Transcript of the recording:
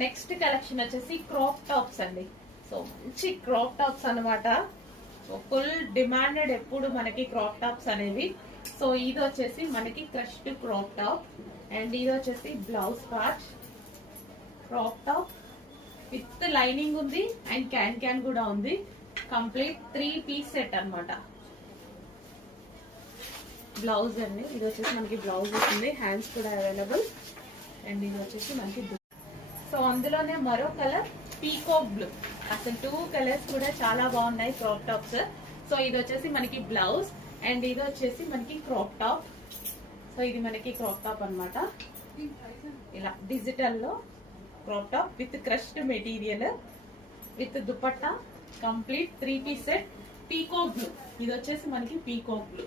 Next collection వచ్చేసి crop tops అండి. So మంచి క్రాప్ టాప్స్ అనమాట. సో ఫుల్ డిమాండెడ్ ఎప్పుడు మనకి క్రాప్ టాప్స్ అనేవి. సో ఇది వచ్చేసి మనకి క్రష్డ్ క్రాప్ టాప్ అండ్ ఇది వచ్చేసి blouse part. Crop top with lining ఉంది అండ్ క్యాన్ కూడా ఉంది. కంప్లీట్ 3 పీస్ సెట్ అన్నమాట. బ్లౌజ్ అండి, ఇది వచ్చేసి మనకి బ్లౌజ్ వస్తుంది, హ్యాండ్స్ కూడా అవైలబుల్. అండ్ ఇది వచ్చేసి మనకి సో అందులోనే మరో కలర్ పీకాక్ బ్లూ. అసలు 2 కలర్స్ కూడా చాలా బాగున్నాయి క్రాప్ టాప్స్. సో ఇది వచ్చేసి మనకి బ్లౌజ్ అండ్ ఇది వచ్చేసి మనకి క్రాప్ టాప్. సో ఇది మనకి క్రాప్ టాప్ అన్నమాట. ఇలా డిజిటల్ లో crop top with crushed material with dupatta. Complete 3 piece set. Peacock blue, ఇది వచ్చేసి మనకి పీకాక్ బ్లూ.